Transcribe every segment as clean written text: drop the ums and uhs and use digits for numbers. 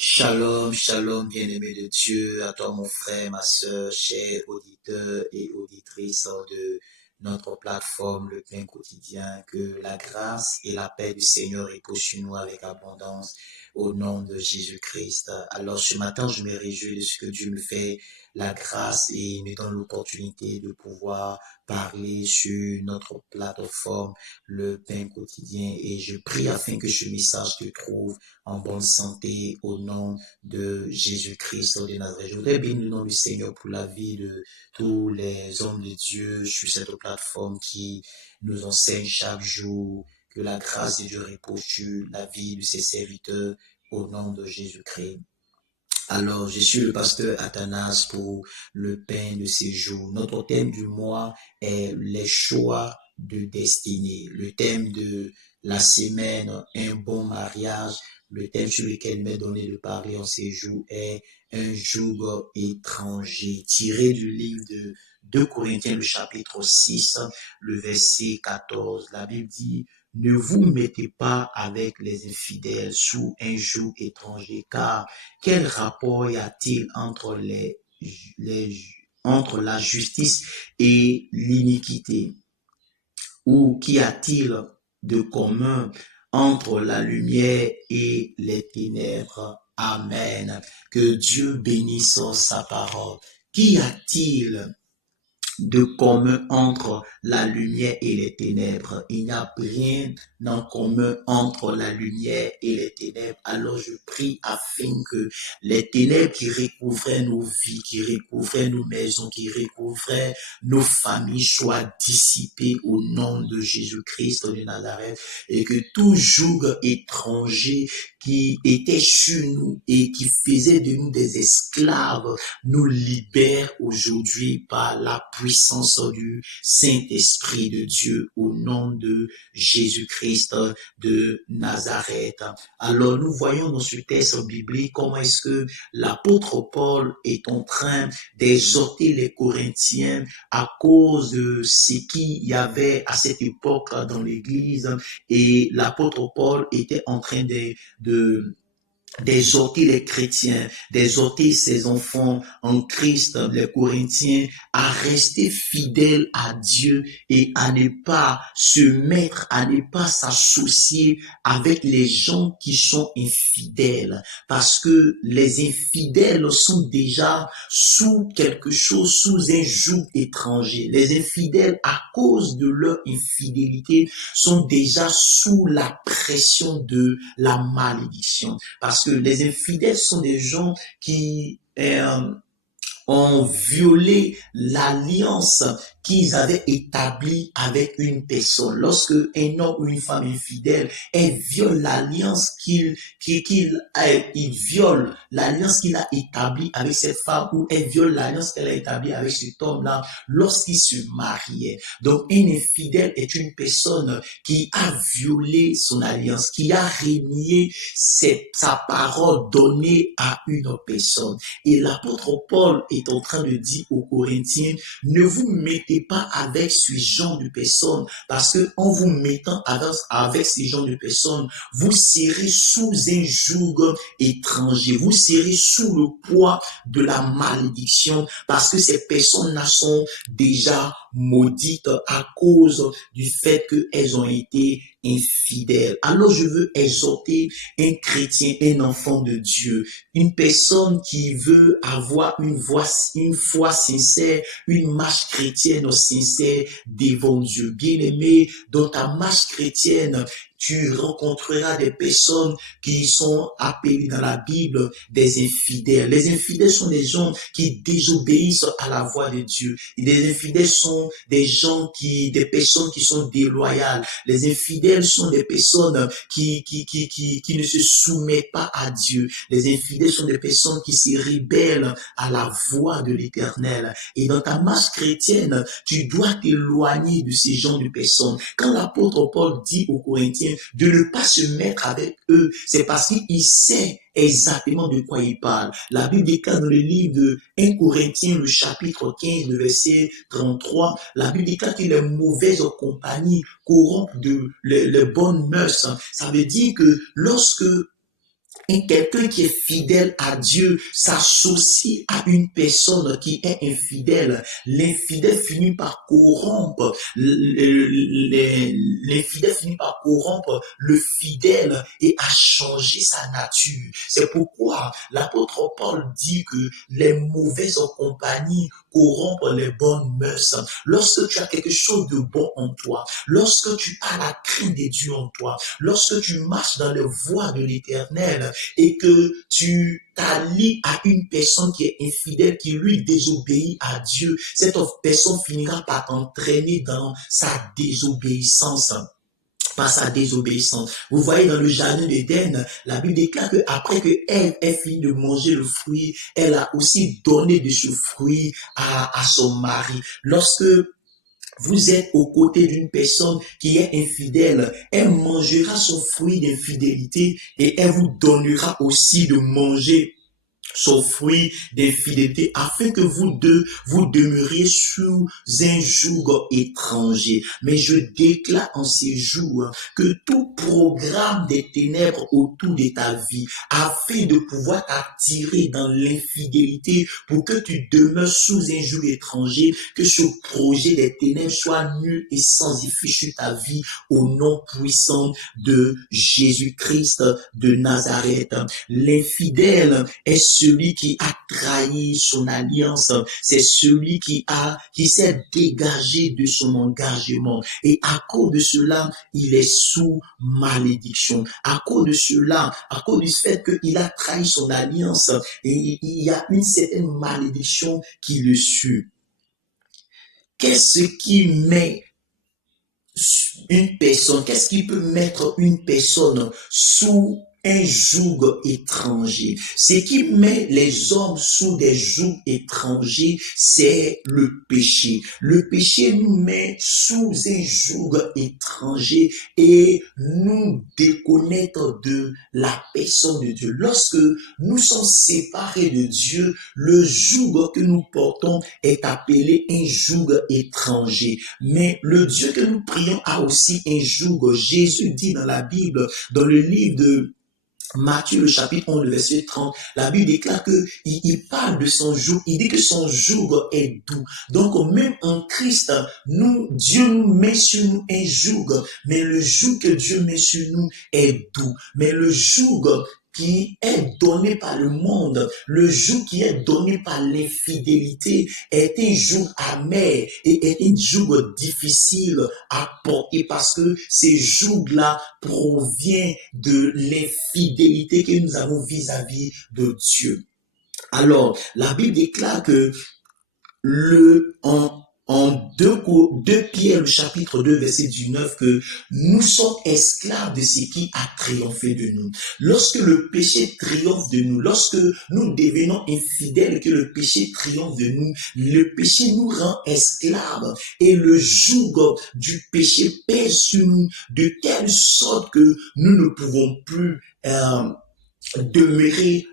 Shalom, shalom, bien-aimé de Dieu, à toi mon frère, ma soeur, chers auditeurs et auditrices de notre plateforme Le Pain Quotidien, que la grâce et la paix du Seigneur reposent sur nous avec abondance au nom de Jésus-Christ. Alors ce matin, je me réjouis de ce que Dieu me fait la grâce et me donne l'opportunité de pouvoir parler sur notre plateforme Le Pain Quotidien et je prie afin que ce message te trouve en bonne santé au nom de Jésus-Christ de Nazareth. Je voudrais bénir le nom du Seigneur pour la vie de tous les hommes de Dieu sur cette plateforme qui nous enseignent chaque jour que la grâce de Dieu repose sur la vie de ses serviteurs au nom de Jésus-Christ. Alors, je suis le pasteur Athanas pour le pain de ces jours. Notre thème du mois est les choix de destinée. Le thème de la semaine, un bon mariage. Le thème sur lequel m'est donné de parler en ces jours est un joug étranger. Tiré du livre de 2 Corinthiens, le chapitre 6, le verset 14. La Bible dit: ne vous mettez pas avec les infidèles sous un joug étranger, car quel rapport y a-t-il entre entre la justice et l'iniquité? Ou qu'y a-t-il de commun entre la lumière et les ténèbres? Amen. Que Dieu bénisse sa parole. Qu'y a-t-il de commun entre la lumière et les ténèbres? Il n'y a rien en commun entre la lumière et les ténèbres. Alors je prie afin que les ténèbres qui recouvraient nos vies, qui recouvraient nos maisons, qui recouvraient nos familles soient dissipées au nom de Jésus-Christ de Nazareth, et que tout joug étranger qui était sur nous et qui faisait de nous des esclaves nous libère aujourd'hui par la puissance du Saint-Esprit de Dieu au nom de Jésus-Christ de Nazareth. Alors nous voyons dans ce texte biblique comment est-ce que l'apôtre Paul est en train d'exhorter les Corinthiens à cause de ce qu'il y avait à cette époque dans l'Église, et l'apôtre Paul était en train d'exhorter les chrétiens, d'exhorter ses enfants en Christ, les Corinthiens, à rester fidèles à Dieu et à ne pas se mettre, à ne pas s'associer avec les gens qui sont infidèles, parce que les infidèles sont déjà sous quelque chose, sous un joug étranger. Les infidèles, à cause de leur infidélité, sont déjà sous la pression de la malédiction. Parce que les infidèles sont des gens qui ont violé l'alliance qu'ils avaient établie avec une personne. Lorsque un homme ou une femme infidèle, elle viole l'alliance il viole l'alliance qu'il a établie avec cette femme, ou elle viole l'alliance qu'elle a établie avec cet homme-là lorsqu'il se mariait. Donc, un infidèle est une personne qui a violé son alliance, qui a renié sa parole donnée à une personne. Et l'apôtre Paul est en train de dire aux Corinthiens: ne vous mettez pas avec ce genre de personnes, parce que en vous mettant avec ce genre de personnes, vous serez sous un joug étranger, vous serez sous le poids de la malédiction, parce que ces personnes-là sont déjà maudites à cause du fait qu'elles ont été infidèles. Alors je veux exhorter un chrétien, un enfant de Dieu, une personne qui veut avoir une foi sincère, une marche chrétienne sincère devant Dieu. Bien-aimé, dans ta marche chrétienne, tu rencontreras des personnes qui sont appelées dans la Bible des infidèles. Les infidèles sont des gens qui désobéissent à la voix de Dieu. Et les infidèles sont des personnes qui sont déloyales. Les infidèles sont des personnes qui ne se soumettent pas à Dieu. Les infidèles sont des personnes qui se rebellent à la voix de l'Éternel. Et dans ta marche chrétienne, tu dois t'éloigner de ces genres de personnes. Quand l'apôtre Paul dit aux Corinthiens de ne pas se mettre avec eux, c'est parce qu'il sait exactement de quoi il parle. La Bible déclare dans le livre de 1 Corinthiens, le chapitre 15, le verset 33, la Bible déclare que les mauvaises compagnies corrompent les bonnes mœurs. Ça veut dire que lorsque quelqu'un qui est fidèle à Dieu s'associe à une personne qui est infidèle. L'infidèle finit par corrompre, l'infidèle finit par corrompre le fidèle et à changer sa nature. C'est pourquoi l'apôtre Paul dit que les mauvaises compagnies corrompent les bonnes mœurs. Lorsque tu as quelque chose de bon en toi, lorsque tu as la crainte de Dieu en toi, lorsque tu marches dans les voies de l'Éternel et que tu t'allies à une personne qui est infidèle, qui lui désobéit à Dieu, cette personne finira par t'entraîner dans sa désobéissance. Par sa désobéissance. Vous voyez dans le jardin d'Éden, la Bible déclare que après que Ève ait fini de manger le fruit, elle a aussi donné de ce fruit à son mari. Lorsque vous êtes aux côtés d'une personne qui est infidèle, elle mangera son fruit d'infidélité et elle vous donnera aussi de manger son fruit d'infidélité, afin que vous deux, vous demeuriez sous un joug étranger. Mais je déclare en ces jours que tout programme des ténèbres autour de ta vie, afin de pouvoir t'attirer dans l'infidélité, pour que tu demeures sous un joug étranger, que ce projet des ténèbres soit nul et sans effet sur ta vie, au nom puissant de Jésus-Christ de Nazareth. L'infidèle est celui qui a trahi son alliance, c'est celui qui s'est dégagé de son engagement. Et à cause de cela, il est sous malédiction. À cause de cela, à cause du fait qu'il a trahi son alliance, et il y a une certaine malédiction qui le suit. Qu'est-ce qui met qu'est-ce qui peut mettre une personne sous un joug étranger? Ce qui met les hommes sous des jougs étrangers, c'est le péché. Le péché nous met sous un joug étranger et nous déconnecte de la personne de Dieu. Lorsque nous sommes séparés de Dieu, le joug que nous portons est appelé un joug étranger. Mais le Dieu que nous prions a aussi un joug. Jésus dit dans la Bible, dans le livre de Matthieu, le chapitre 11, le verset 30, la Bible déclare que il parle de son joug, il dit que son joug est doux. Donc, même en Christ, Dieu nous met sur nous un joug, mais le joug que Dieu met sur nous est doux. Mais le joug qui est donné par le monde, le joug qui est donné par l'infidélité est un joug amer et est un joug difficile à porter parce que ces jougs-là proviennent de l'infidélité que nous avons vis-à-vis de Dieu. Alors, la Bible déclare que en 2 Pierre, le chapitre 2, verset 19, que nous sommes esclaves de ce qui a triomphé de nous. Lorsque le péché triomphe de nous, lorsque nous devenons infidèles et que le péché triomphe de nous, le péché nous rend esclaves et le joug du péché pèse sur nous de telle sorte que nous ne pouvons plus demeurer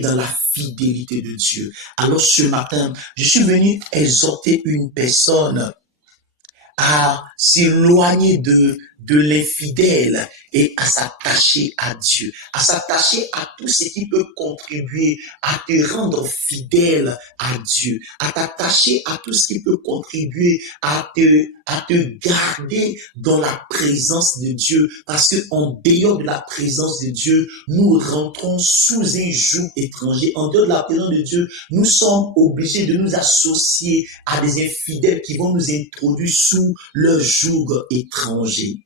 dans la fidélité de Dieu. Alors ce matin, je suis venu exhorter une personne à s'éloigner de l'infidèle et à s'attacher à Dieu, à s'attacher à tout ce qui peut contribuer à te rendre fidèle à Dieu, à t'attacher à tout ce qui peut contribuer à te garder dans la présence de Dieu, parce que en dehors de la présence de Dieu, nous rentrons sous un joug étranger. En dehors de la présence de Dieu, nous sommes obligés de nous associer à des infidèles qui vont nous introduire sous leur joug étranger.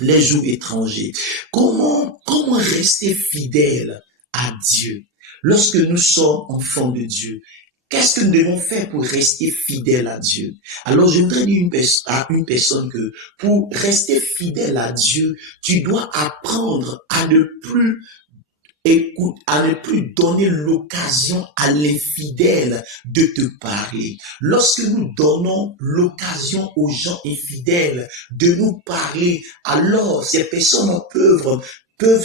Les jougs étrangers. Comment rester fidèle à Dieu lorsque nous sommes enfants de Dieu? Qu'est-ce que nous devons faire pour rester fidèle à Dieu? Alors, je voudrais dire à une personne que pour rester fidèle à Dieu, tu dois apprendre à ne plus donner l'occasion à l'infidèle de te parler. Lorsque nous donnons l'occasion aux gens infidèles de nous parler, alors ces personnes peuvent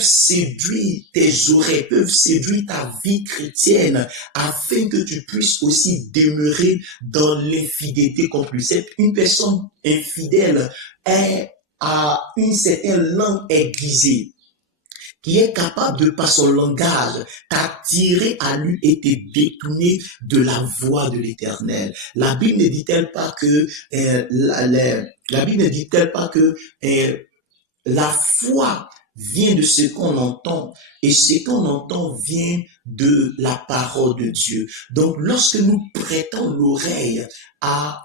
séduire tes oreilles, peuvent séduire ta vie chrétienne afin que tu puisses aussi demeurer dans l'infidélité compulsive. Une personne infidèle a une certaine langue aiguisée. qui est capable de, par son langage, t'attirer à lui et te détourner de la voie de l'Éternel. La Bible ne dit-elle pas que la Bible ne dit-elle pas que la foi vient de ce qu'on entend et ce qu'on entend vient de la parole de Dieu. Donc, lorsque nous prêtons l'oreille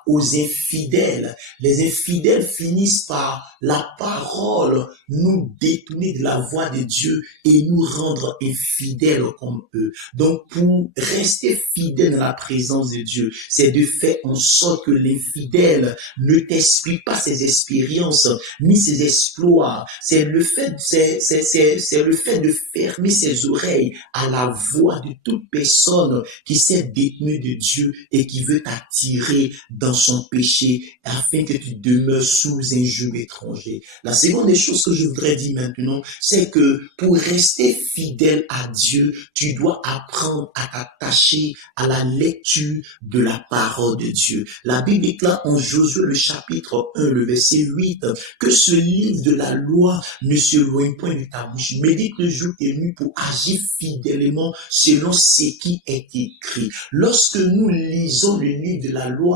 aux infidèles, les infidèles finissent par la parole nous détourner de la voie de Dieu et nous rendre infidèles comme eux. Donc, pour rester fidèle dans la présence de Dieu, c'est de faire en sorte que l'infidèle ne t'explique pas ses expériences ni ses exploits. C'est le fait de fermer ses oreilles à la voix de toute personne qui s'est détenue de Dieu et qui veut t'attirer dans son péché afin que tu demeures sous un joug étranger. La seconde des choses que je voudrais dire maintenant, c'est que pour rester fidèle à Dieu, tu dois apprendre à t'attacher à la lecture de la parole de Dieu. La Bible déclare en Josué le chapitre 1, le verset 8, que ce livre de la loi ne se loigne point de ta bouche. Médite le jour et nuit pour agir fidèlement selon ce qui est écrit. Lorsque nous lisons le livre de la loi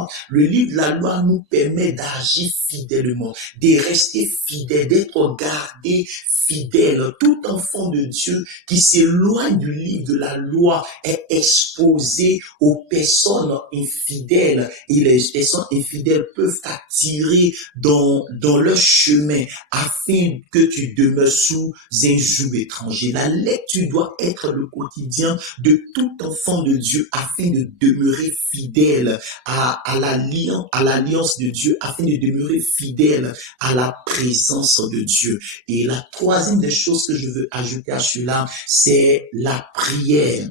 nous permet d'agir fidèlement, de rester fidèle, d'être gardé fidèle. Tout enfant de Dieu qui s'éloigne du livre de la loi est exposé aux personnes infidèles et les personnes infidèles peuvent t'attirer dans leur chemin afin que tu demeures sous un joug étranger. La lecture doit être le quotidien de tout enfant de Dieu afin de demeurer fidèle à l'alliance de Dieu, afin de demeurer fidèle à la présence de Dieu. Et la troisième des choses que je veux ajouter à cela, c'est la prière.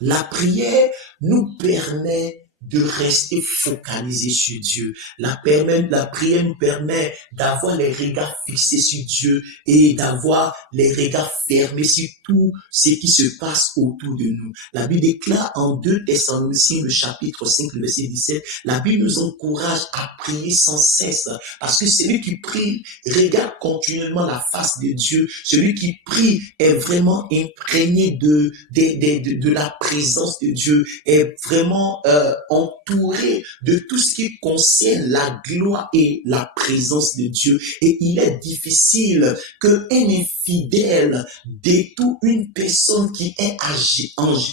La prière nous permet de rester focalisé sur Dieu. La prière nous permet d'avoir les regards fixés sur Dieu et d'avoir les regards fermés sur tout ce qui se passe autour de nous. La Bible déclare en 2 Thessaloniciens, le chapitre 5, le verset 17, la Bible nous encourage à prier sans cesse parce que celui qui prie regarde continuellement la face de Dieu. Celui qui prie est vraiment imprégné de la présence de Dieu, est vraiment entouré de tout ce qui concerne la gloire et la présence de Dieu. Et il est difficile qu'un infidèle détourne une personne qui est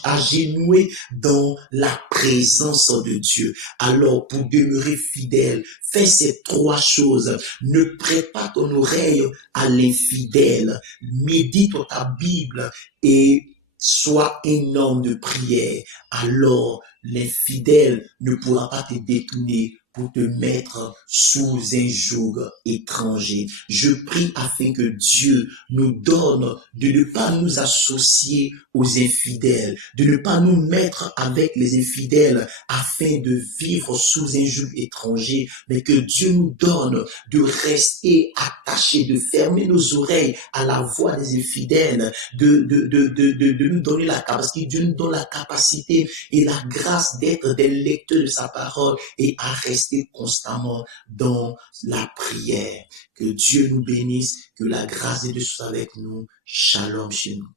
agenouée dans la présence de Dieu. Alors, pour demeurer fidèle, fais ces trois choses. Ne prête pas ton oreille à l'infidèle. Médite ta Bible et sois un homme de prière. Alors, l'infidèle ne pourra pas te détourner pour te mettre sous un joug étranger. Je prie afin que Dieu nous donne de ne pas nous associer aux infidèles, de ne pas nous mettre avec les infidèles afin de vivre sous un joug étranger, mais que Dieu nous donne de rester attachés, de fermer nos oreilles à la voix des infidèles, de nous donner la capacité, Dieu nous donne la capacité et la grâce d'être des lecteurs de sa parole et à rester constamment dans la prière. Que Dieu nous bénisse, que la grâce de Dieu soit avec nous. Shalom chez nous.